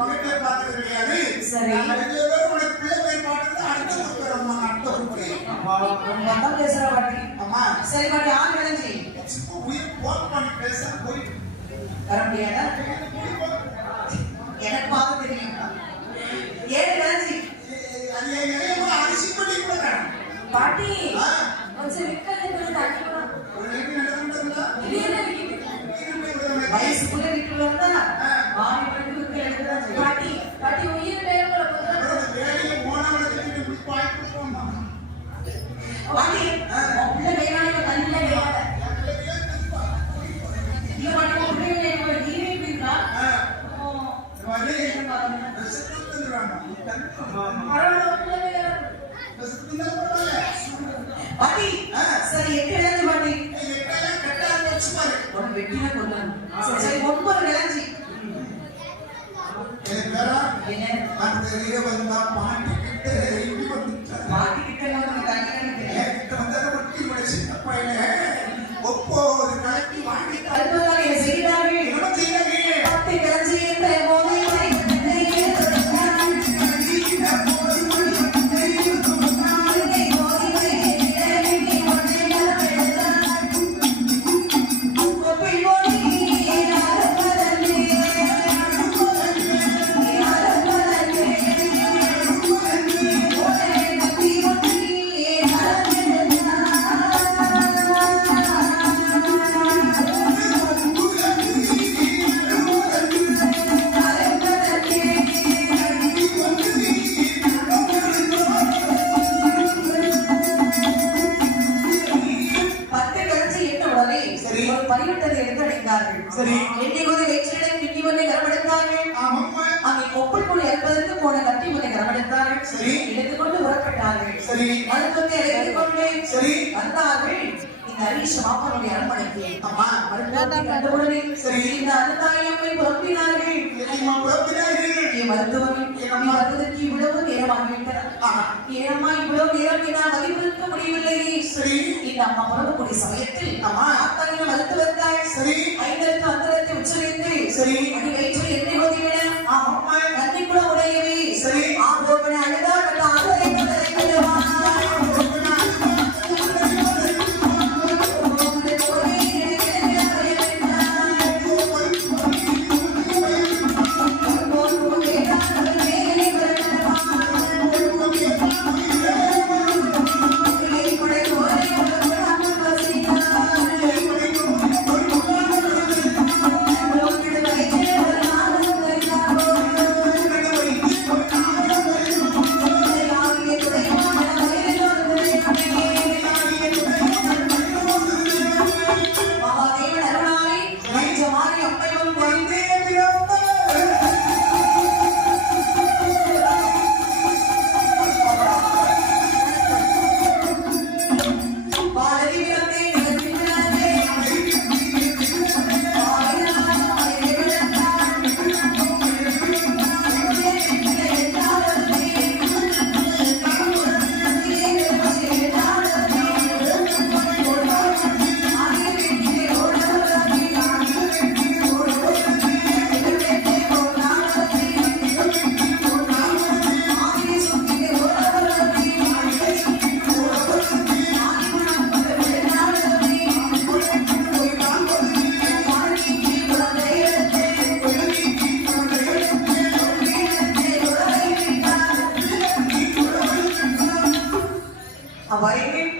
மகன் பேர் பார்த்தது கிடையாது. சரி. நிறைய பேர் உனக்கு பிள்ளை பேர் பார்த்தது அடுத்த பேர் அம்மா அடுத்த ஊருக்கு. ரொம்ப தான் பேசுற பாட்டி. அம்மா சரி பாட்டி ஆள் விளைஞ்சி. உயிர் போன் பண்ணி பேச போய் வர முடியாதா? எனக்கு பார்க்க தெரியும். ஏன் விளைஞ்சி? அது நிறைய அரிசி பண்ணி கூட பாட்டி கொஞ்சம் விற்கிறது கொஞ்சம் தண்ணி கூட. ஒரு நேரம் நடந்துட்டா வயசுக்குள்ள விற்கிறதா வாங்கி பண்ணி விற்க எடுக்கிறதா பாட்டி. பாட்டி உயிர் பேர் வேலையை போனவளுக்கு இப்படி பாய்க்கு போமா பாட்டி உள்ள வேளாண்மை தண்ணில வேளாண் இல்ல பாட்டி உள்ள நீரே இருக்கா? வந்து செத்துறாங்க பாட்டி சரி எட்டு இழந்து பாட்டி எட்டெல்லாம் கட்டால வச்சு பாரு உனக்கு வெட்டினா கொள்ளணும். சரி 9 விளைஞ்சி என்ன அந்த இரவு பாட்டி கிட்ட இப்படி வந்துட்டாங்க. பாட்டி கிட்ட வந்து தண்ணி கிட்ட வந்ததை ஒட்டி சின்ன பையன ஒப்போது கலக்கி வாங்கி கல்பனாலே செய்தார்கள். என்ன செய்யறீங்க? பாட்டி விளைஞ்சி என்ற போதே பரிவட்டத்தை எடுத்து அடைந்தார்கள். சரி எண்ணி கொண்டு வெற்றிடம் கிட்டி கொண்டே கரமெடுத்தார்கள். அங்கே கொப்பல் இறப்பதற்கு போன கட்டி கொண்டே கரமெடுத்தார்கள். சரி எடுத்துக்கொண்டு உறப்பட்டார்கள். சரி மருத்துவத்தை எடுத்துக்கொண்டு சரி வந்தார்கள். இந்த ஹரிஷ மாப்பனுடைய அரண்மனைக்கு அம்மா மருத்துவத்தை கண்டவுடனே சரி இந்த அனுதாயம்மை புறப்பினார்கள். மருத்துவம் வருவதற்கு இவ்வளவு நேரமாகிவிட்டது. நேரமா இவ்வளவு நேரம் என்னால் மதிப்பிருக்க முடியவில்லை. சரி இந்த அம்மா புறப்பக்கூடிய சமயத்தில் அம்மா ஆத்தாங்க மருத்துவத்தாள் சரி 5 அந்தரத்தை உச்சரித்து சரி அடி வயிற்றில் எண்ணெய் ஊதிவிட கண்ணிக்குள்ள உடையவே சரி ஆகோவன அழுதா ஆதரை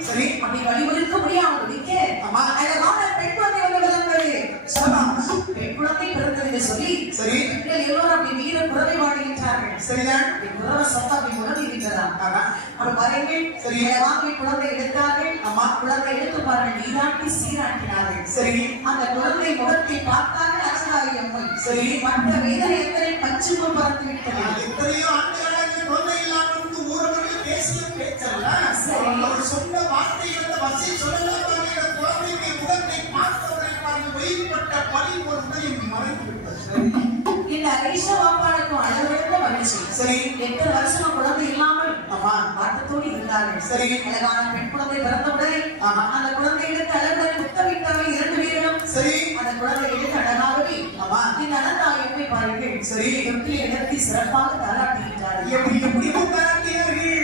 சரி அப்படி வழிமொழிக்க முடியாமல் ஒழிக்க பெண் குழந்தை வந்து பெண் குழந்தை பிறந்தது சொல்லி சரி எல்லோரும் அப்படி வீர குறவை பாடுகின்றார்கள். சரிதான் குறவ சத்தம் அப்படி உணர்வு இருக்கிறதாம். அப்படி பாருங்கள் சரி வாங்கி குழந்தை எடுத்தார்கள். அம்மா குழந்தை எடுத்து பாருங்கள் நீராட்டி சீராட்டினார்கள். சரி அந்த குழந்தை முகத்தை பார்த்தார்கள் அச்சதாரி அம்மை. சரி மற்ற வேதனை எத்தனை பச்சும் பறந்து விட்டது. எத்தனையோ ஆண்டுகளாக குழந்தை இல்லாமல் ஊரவர்கள் பேசிய பேச்சல்ல. சரி அவர் சொன்ன வார்த்தைகளை வசி சொல்லலாம். குழந்தையை முகத்தை பார்த்தவர்கள் வெயில்பட்ட பனி ஒரு மறைந்து விட்டது. இந்த ஹரிஷா வாப்பாளுக்கும் அளவிழந்த மகிழ்ச்சி. சரி 8 வருஷமா குழந்தை இல்லாமல் அம்மா வாட்டத்தோடு இருந்தார்கள். சரி அழகான பெண் குழந்தை பிறந்தவுடனே அந்த குழந்தை எடுத்து அழகாக முத்தமிட்டார்கள் 2 பேரும். சரி அந்த குழந்தை எடுத்து அழகாகவே அம்மா இந்த அனந்தாயை போய் பாருங்கள் சரி தொட்டிலை நிறுத்தி சிறப்பாக தாளாட்டுகின்றார்கள். எப்படி தாளாட்டினார்கள்?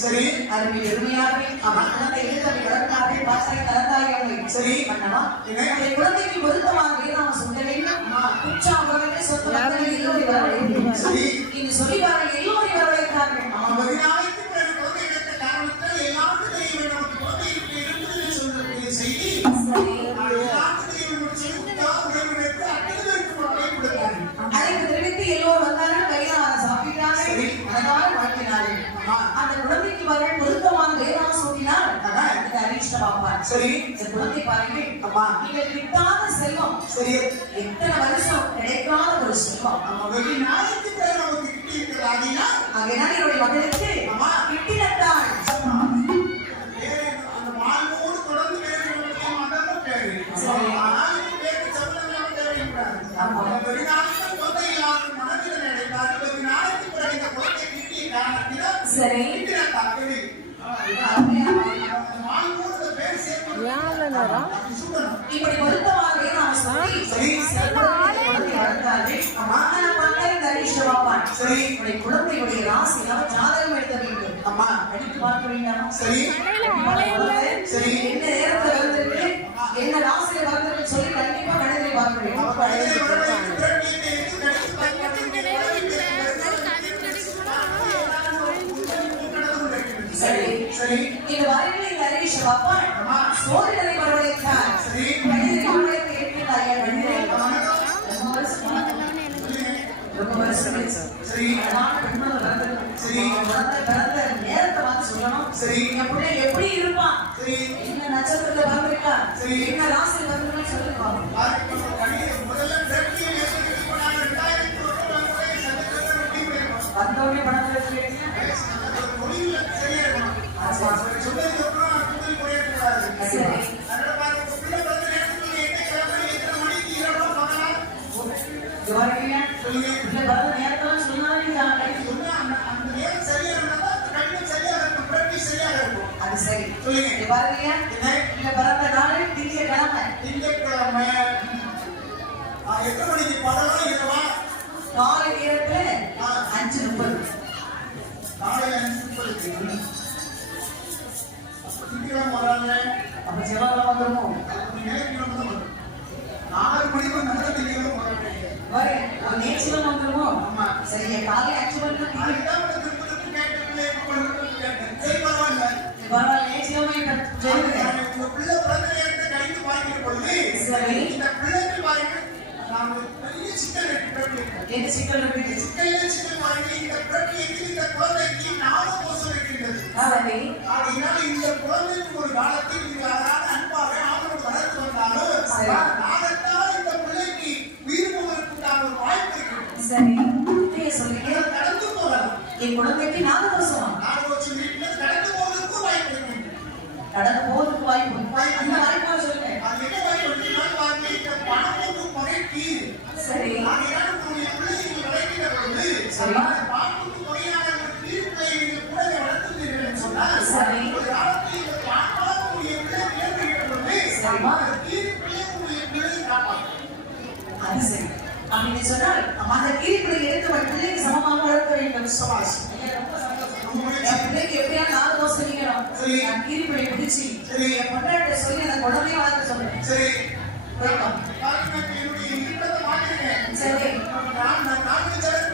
சரி அருமை எருமையாகவே குழந்தை எழுத்தவை வளர்த்தார்கள் பாசறை கலந்தாயவை சரி பண்ணவா குழந்தைக்கு பொருத்தமாக நாம சொல்ல வேண்டும் உற்சாகத்தை சொந்த எல்லோரை வரவழைக்கும் சரி இங்கு சொல்லி வர எல்லோரை வரவழைத்தார்கள் நாளைக்கு பிறகு குழந்தை எடுத்த காரணத்தால் எல்லாருக்கும் தெரிய வேண்டும் குழந்தை இருந்தது சொல்ற செய்தி சரி எல்லாருக்கும் தெரிய வேண்டும் சொல்லிட்டா உடனடியாக அட்டதுக்கு முன்னாடி கொடுத்தாங்க அழைப்பு தெரிவித்து எல்லோரும் வந்தார்கள் கையால சாப்பிட்டார்கள் அதனால வாழ்த்தினார்கள் அந்த குழந்தைக்கு வர பொருத்தமான வேதாம் சொல்லினார் இந்த அரிஷ்ட பாப்பார் சரி இந்த குழந்தை பாருங்கள் அம்மா நீங்கள் கிட்டாத செல்வம் சரி எத்தனை வருஷம் கிடைக்காத ஒரு செல்வம் வெகு நாளைக்கு பிறகு நமக்கு கிட்டி இருக்கிறாங்கன்னா ஆகையினால் என்னுடைய மகளுக்கு அம்மா கிட்டினத்தாள் அந்த வாழ்வோடு தொடர்ந்து பேசுகிறவர்களுக்கு மகனும் பேரு நாளைக்கு பேருக்கு சம்பளம் தேவைப்படுறாங்க வெகு நாளைக்கு குழந்தை இல்லாத மனதில் நினைத்தார் வெகு நாளைக்கு பிறகு இந்த குழந்தை கிட்டிய காரணத்தினால் சரி கிட்டினத்தாக்கள் வாழ்வோடு பேர் சேர்த்து இப்படி பொருத்தமாக நாம் சொல்லி குழந்தை வளர்த்தார்கள் இந்த அரிஷ்ட பாப்பான் சரி உடைய குழந்தையுடைய ராசி நாம் ஜாதகம் எழுத வேண்டும் அம்மா படித்து பார்க்க வேண்டாம் சரி சரி என்ன நேரத்தில் வளர்ந்திருக்கு என்ன ராசியில வளர்ந்திருக்கு சொல்லி கண்டிப்பா கணிதரை பார்க்க வேண்டும் சரி சரி இந்த வாரிகளை இந்த அரிஷ்ட பாப்பான் சோதனை வரவழைத்தார் சரி கணிதரை வரவழைத்து கேட்கிறார்கள் கணிதரை ரொம்ப வருஷம் சரி சரி பிறந்த நேரத்தை பார்த்து சொல்லணும் சரி என் பிள்ளை எப்படி இருப்பான் சரி என்ன நட்சத்திரத்துல வந்திருக்கா சரி என்ன ராசி வந்திருக்கான்னு சொல்லுவாங்க வந்தவொடனே பணத்துல கேட்டீங்க சரி ஜோரியா இல்ல வர நேரத்துல சொன்னாலும் அது சரி பாருங்க இல்ல பிறந்த நாள் திங்கட்கிழமை எத்தனை மணிக்கு படம் இரவா காலை நேரத்துல 5:30 காலையில் 5:30 திங்கட்கிழமை வராங்க அப்ப செவ்வாய்க்கிழமை வந்துருமோ நேரக்கிழமை தான் வரும் 6 மணிக்கு நல்ல திங்கட்கிழமை வராங்க வரேன் நேச்சிலம் வந்துருமோ ஆமா சரியா காலை 5:30 அதுதான் திருப்பதி கேட்டு கேட்டேன் சரி பரவாயில்ல பரவாயில்ல நேச்சிலமே சொல்லுங்க உங்க பிள்ளை பிறந்த நேரத்தை கழித்து பார்க்கிற பொழுது சரி இந்த பிள்ளைக்கு பாருங்க நான் ஒரு பெரிய சிக்கல் இருக்கு என்ன சிக்கல் இருக்கு சிக்கல் பாருங்க இந்த பிறப்பிக்கு இந்த குழந்தைக்கு 4 தோஷம் இருக்கின்றது அதே அதனால இந்த குழந்தை அம்மா கீரிப்பிள்ளையை உங்களுடைய பிள்ளையை காப்பாற்று. அது சரி. அப்படின்னு சொன்னால் அந்த கீரிப்பிள்ளை எடுத்து ஒரு பிள்ளைக்கு சமமாக வளர்க்க வேண்டும். சபாஷ். ரொம்ப சந்தோஷம். என் பிள்ளைக்கு எப்படியா 4 தோசை சொல்லிக்கிறோம். சரி. நான் கீரிப்பிள்ளை பிடிச்சி சரி. என் பொண்டாட்டியை சொல்லி அந்த குழந்தைய வளர்க்க சொல்றேன். சரி. போய்க்கோ. என்னுடைய இருப்பதை மாற்றிருக்கேன். சரி. நான் காட்டு செலவு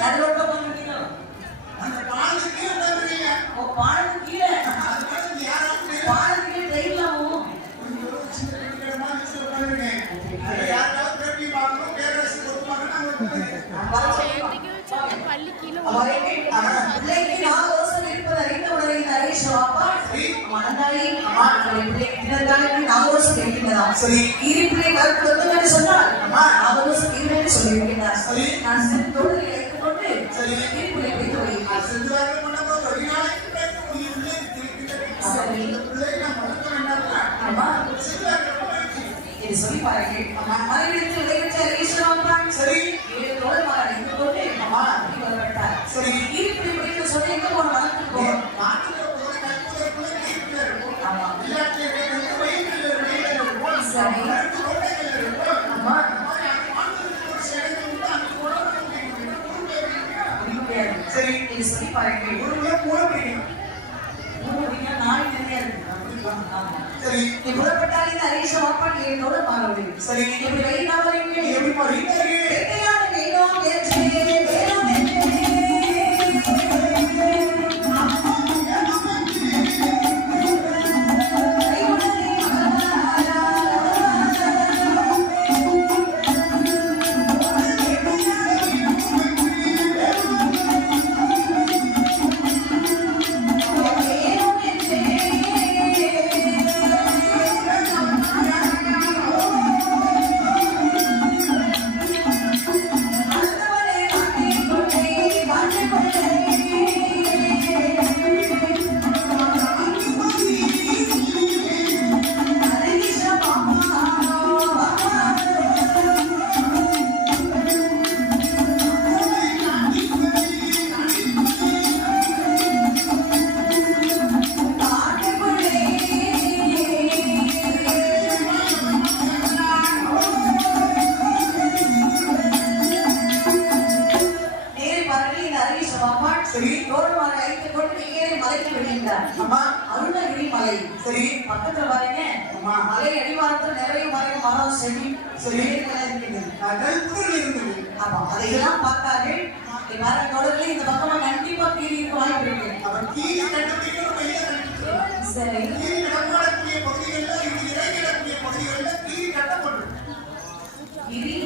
நடுரோட்ல உட்கார்ந்துட்டீங்க. அந்த பாலுக்கு கீழே உட்கார்ந்துருக்கீங்க. ஓ பாலுக்கு கீழே. அதனால நீ யாராவது பாலுக்கு கீழே ட்ரெயின்லாமோ? சின்ன கிடமா வச்சு உட்கார்ந்துருக்கேன். அது யாராவது பேட்டி பார்க்கணும், பேரரசு கொடுப்பாங்கன்னு அவங்க பிள்ளைக்கு 4 வருஷம் இருப்பதை அறிந்த உடனே நரேஷ் அப்பா மனதாளி அம்மா பிள்ளைக்கு 4 வருஷம் இருக்கின்றதாம். சரி. பிள்ளை வளர்ப்பு சொன்னால் 4 வருஷம் இருவேன்னு சொல்லியிருக்கிறார். சரி. நான் சிறு தோழரை எடுத்துக்கொண்டு சரி. பிள்ளை வைத்து வருகிறேன். செஞ்சுவாங்க பண்ணப்போ ஒரு நாளைக்கு நீ உள்ளே சரி. பிள்ளை நான் வளர்க்க வேண்டாம். அம்மா செஞ்சுவாங்க. இது சொல்லி பாருங்கள். அம்மா மறுபடியும் விளைவிச்ச ஈஸ்வரப்பா சரி. 7 தோழமாக எடுத்துக்கொண்டு அம்மா வரப்பட்டார். சரி. பிள்ளை பிடிக்க சொல்லி எங்க போன வளர்த்துட்டு போகணும். நாட்டுல ஒரு கற்புதற்குள்ள கீழ்ப்பிள்ளை இருக்கும். ஆமா. இல்லாட்டி ரெண்டு வயிற்றில் இருக்கும். சரி. ரெண்டு கொண்டைகள் இருக்கும். அம்மா ஒரு சேலைகள் உண்டு, அந்த குழந்தை முடியாது. சரி. இது சொல்லி பாருங்கள். ஒரு முறை மூட பிடிக்கும். 3 நாள் நிறைய இருக்கு. ஆமா. சரி. நீ புறப்பட்டால் இந்த அரேஷ வாப்பான் என்னோட மாறவில்லை. சரி. இப்படி வெளியிடாமலே எப்படி போறீங்க? வெட்டையான வேணும் வேற்றே வேணும் வேற்றே. சரி. தோழமாக அழைத்துக் கொண்டு நேரே மலைக்கு விடுகின்றார். அம்மா அருணகிரி மலை. சரி. பக்கத்துல பாருங்க. அம்மா மலை அடிவாரத்தில் நிறைய மரம் செடி சரி. இருக்கிறது. கல்புதல் இருந்தது. ஆமா அதையெல்லாம் பார்த்தார்கள். வர தோழர்களே இந்த பக்கமா கண்டிப்பா கீழே இருக்க வாய்ப்பு இருக்கு. அவன் கீழே கண்டுபிடிக்கிற மைய கண்டுபிடிக்கிறான். சரி. கீழே நடமாடக்கூடிய பகுதிகளில் இது இறங்கிடக்கூடிய பகுதிகளில் கீழே கட்டப்படும். கிரி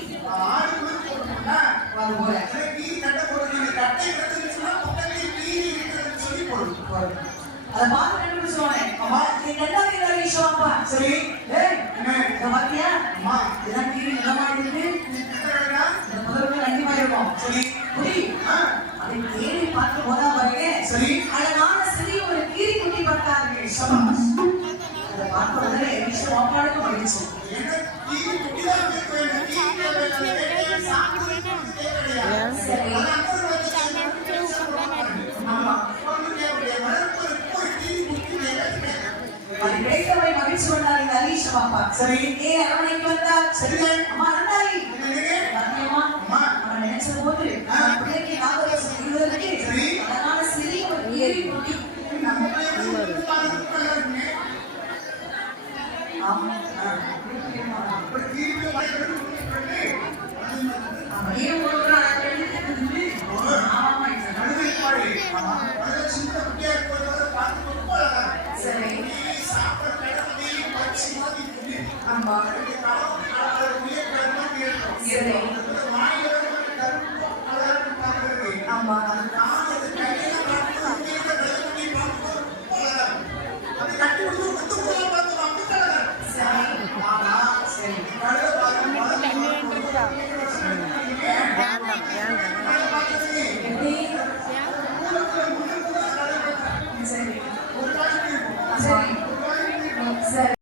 ஆடுகளும் போடணும்னா அது போல கீழே கட்டப்படும். நீங்க கட்டை கிடந்துச்சுன்னா பக்கத்தில் கீழே இருக்கிறதுன்னு சொல்லி போடணும். அதை பார்த்து கண்டுபிடிச்சுவானே. அம்மா நீ கண்டாங்க ஈஸ்வரப்பா. சரி. ஏய் என்ன இதை பார்த்தியா? அம்மா இதெல்லாம் கீழே நிலமா இருக்கு. எத்தனை இந்த முதல்ல கண்டிப்பா இருக்கும். சரி. புரி ஆ அதை தேடி பார்த்து போதா பாருங்க. சரி. அழகான சிறிய ஒரு கீரி குட்டி பார்த்தார்கள். சபாஷ். அதை பார்த்த உடனே ஈஸ்வரப்பாளுக்கு மகிழ்ச்சி. என்ன கீழே குட்டிதான் இருக்க வேண்டும். கீழே வேலை சாப்பிடுறது கிடையாது. சரி. அது அப்புறம் வந்து ஆமா அது கிடைத்தவை மகிழ்ச்சி கொண்டார் இந்த அலீஷ் பாப்பா. சரி. அரவணைக்கு வந்தார். சரிதான். அம்மா நன்னாரி அம்மா அவன் நினைச்ச போது பிள்ளைக்கு 4 வருஷம் இருந்ததற்கு சரி. அழகான சிறிய ஒரு ஏரி குட்டி. ஆமா அப்படியே ஒரு சரி. சாப்பிட